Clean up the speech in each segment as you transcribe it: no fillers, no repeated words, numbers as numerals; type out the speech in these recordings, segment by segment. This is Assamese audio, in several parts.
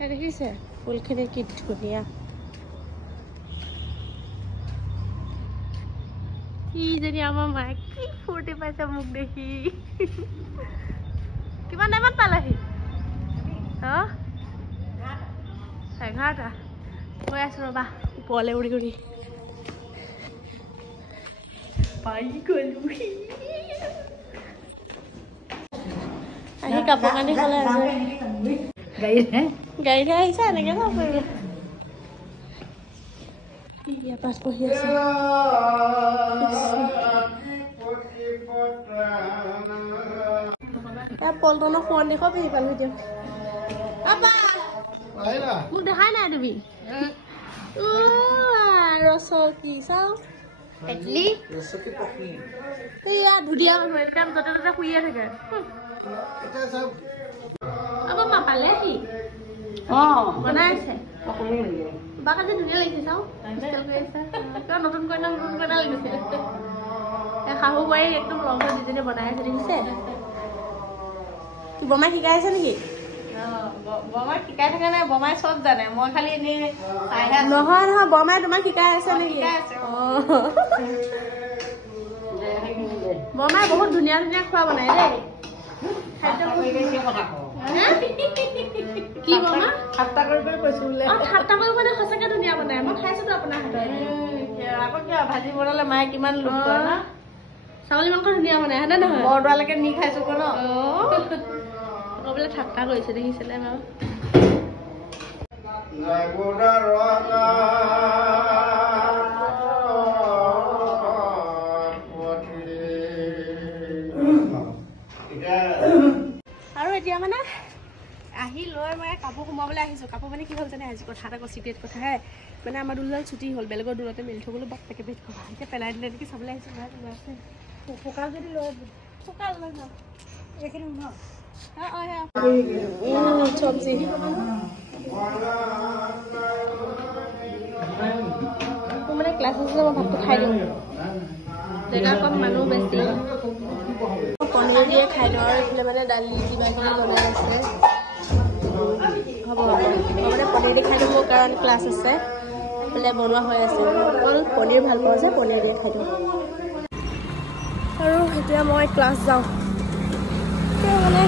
দেখিছে ফুলখিনি কি ধুনীয়া কিজনী আমাৰ মায়ে কি ফূৰ্তি পাইছে মোক দেখি কিমান টাইমত পালাহি 11টা গৈ আছো ৰবা ওপৰলৈ উৰি উৰি পাই গলো আহি কাপোৰ কানি সলাই আছে গাড়ীতে আহিছে এনেকে যাব পাৰিব ইয়াৰ পাছ পঢ়ি আছে পল্টনৰ ফোন দেখো পিহি পালো এতিয়া মোক দেখাই নাই তুমি ৰসৰ কি চাও ধুনীয়া একদম য'তে ত'তে শুইয়ে থাকে মা পালেহি বনাই আছে বাক আজি ধুনীয়া লাগিছে চাও কিবা নতুন কইনা লাগিছে শাহু বোৱাৰী একদম লগ হৈ দুজনী বনাই আছে দেখিছে বমাই শিকাই আছে নেকি বমাই শিকাই থকা নাই বমাই চব জানে মই খালি এনেই নহয় নহয় বমাই তোমাক শিকাই আছে নেকি বমাই বহুত ধুনীয়া ধুনীয়া খোৱা বনাই দেই কি বমা ঠাট্টা কৰিব কৈছো বোলে ঠাট্টা কৰিব মানে সঁচাকে ধুনীয়া বনাই মই খাইছোতো আপোনাৰ হাতত আকৌ কিয় ভাজি বনালে মায়ে কিমান লোক কৰে না ছাগলী মাংস ধুনীয়া বনাই হয়নে নহয় বৰদোৱালৈকে নি খাইছো ন বোলে ঠাট্টা কৰিছে দেখিছিলে বাৰু আৰু এতিয়া মানে আহি লৈ মই কাপোৰ সোমাবলৈ আহিছোঁ কাপোৰ মানে কি হ'ল জানে আজি কথা এটা চিক্ৰেট কথা হে মানে আমাৰ দুডাল ছুটি হ'ল বেলেগৰ দূৰতে মেলি থ'বলৈ বাক তাকে বেট কৰা এতিয়া পেলাই দিলে নেকি চাবলৈ আহিছোঁ আছে শুকাল যদি লৈ শুকাল লৈ যাওঁ এইখিনি ন চব্জি মানে ক্লাছ আছিলে মই ভাতটো খাই দিওঁ জেগা কম মানুহ বেছি পনীৰ দিয়ে খাই দিওঁ আৰু এইফালে মানে দালি কিবা কিবি বনাই আছে হ'ব মই মানে পনীৰ দি খাই দিওঁ কাৰণ ক্লাছ আছে বোলে বনোৱা হৈ আছে অকল পনীৰ ভাল পাওঁ যে পনীৰ দিয়ে খাই দিওঁ আৰু এতিয়া মই ক্লাছ যাওঁ মানে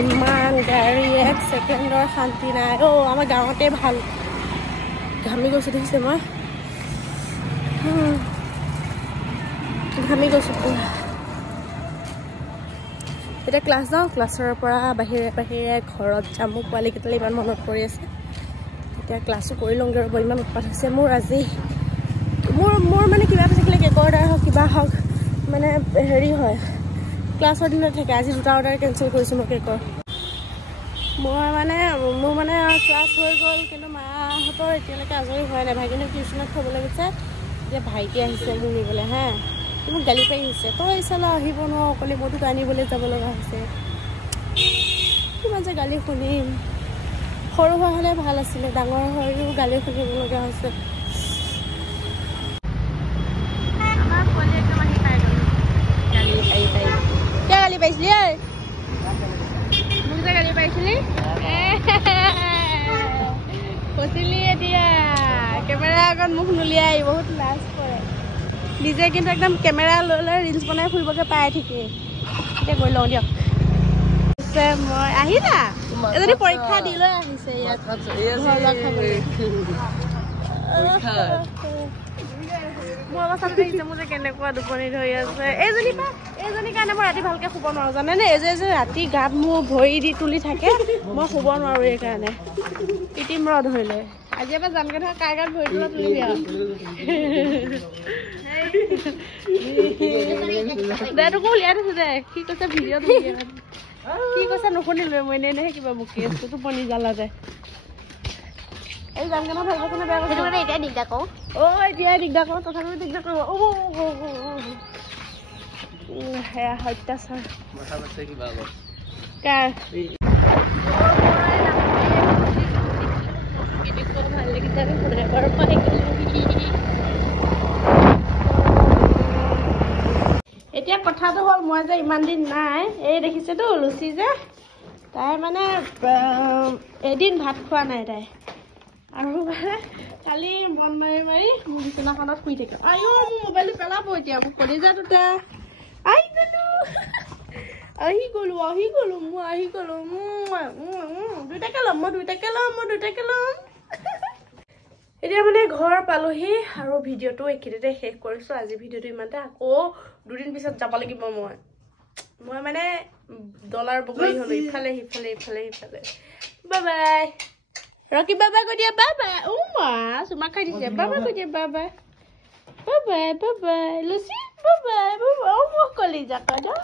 ইমান গাড়ী 1 ছেকেণ্ডৰ শান্তি নাই আমাৰ গাঁৱতে ভাল ঘামি গৈছোঁ দেখিছে মই ঘামি গৈছোঁ এতিয়া ক্লাছ যাওঁ ক্লাছৰ পৰা বাহিৰে বাহিৰে ঘৰত যাম মোক পোৱালীকেইটালৈ ইমান মনত পৰি আছে এতিয়া ক্লাছো কৰি লওঁগৈ ৰ'ব ইমান উৎপাত হৈছে মোৰ আজি মোৰ মানে কিবা এটা থাকিলে কেকৰ অৰ্ডাৰ হওক কিবা হওক মানে হেৰি হয় ক্লাছৰ দিনত থাকে আজি 2টা অৰ্ডাৰ কেঞ্চেল কৰিছোঁ মই কেকৰ মোৰ মানে ক্লাছ হৈ গ'ল কিন্তু মাহঁতৰ এতিয়ালৈকে আজৰি হোৱা নাই ভাইটিনে টিউশ্যনত থ'বলৈ গৈছে এতিয়া ভাইটি আহিছে মোৰ নিবলৈ হা মোক গালি পাৰি আহিছে তই চালা আহিব নোৱাৰো অকলে মইতো আনিবলৈ যাব লগা হৈছে কিমান যে গালি শুনিম সৰু হোৱা হ'লে ভাল আছিলে ডাঙৰ হৈও গালি শুনিব লগা হৈছে গালি পাইছিলি মোক যে গালি পাইছিলি কৈছিলি এতিয়া কেমেৰা আগত মুখ নুলিয়াই বহুত লাজ কৰে নিজে কিন্তু একদম কেমেৰা লৈ লৈ ৰিলচ বনাই ফুৰিবগে পাই ঠিকেই এতিয়া গৈ লওঁ দিয়ক মই আহিলা এজনী পৰীক্ষা দি লৈ আহিছে ইয়াত মোৰ অৱস্থা দেখিছে মোৰ যে কেনেকুৱা টোপনি ধৰি আছে এইজনীৰ কাৰণে মই ৰাতি ভালকে শুব নোৱাৰো জানেনে এই যে ৰাতি গাত মোৰ ভৰি দি তুলি থাকে মই শুব নোৱাৰো এইকাৰণে কৃত্ৰিম ৰদ ধৰিলে আজি এবাৰ জানকে থকা কাৰ গাত ভৰি তোলা তুলি দিয়া দে তোকো উলিয়াই থৈছো দে কি কৈছে ভিডিঅ'ত কি কৈছে নুশুনিলোৱে মই এনেই কিবা বকি আছো টোপনি জ্বালাতে এই জানকে ভাল কৈছে বেয়া কৈছে এতিয়া দিগদাৰ কৰো এতিয়াই দিগদাৰ কৰো তথাপিও দিগদাৰ কৰো সেয়া অত্যাচাৰ কাৰ ভাল লাগিছে এতিয়া কথা কথাটো হ'ল মই যে ইমান দিন নাই এই দেখিছেতো লুচি যে তাই মানে এদিন ভাত খোৱা নাই তাই আৰু মানে কালি মন মাৰি মাৰি মোৰ বিচনাখনত শুই থাকে আইও মোৰ মোবাইলটো পেলাব এতিয়া মোক কলিজা দুটা আহি গ'লো মই আহি গ'লো দুটাকে ল'ম মই দুটাকে ল'ম এতিয়া মানে ঘৰ পালোহি আৰু ভিডিঅ'টো এইখিনিতে শেষ কৰিছোঁ আজি ভিডিঅ'টো ইমানতে আকৌ দুদিন পিছত যাব লাগিব মই মানে ডলাৰ বগৰী হ'লো ইফালে সিফালে বাই বাই ৰকি বাবা কৈ দিয়া বাই বাই মা চুমা খাই দিছে বাবা কৈ দিয়া বাই বাই লুচি বাই বাই মোক কলিজা কৈ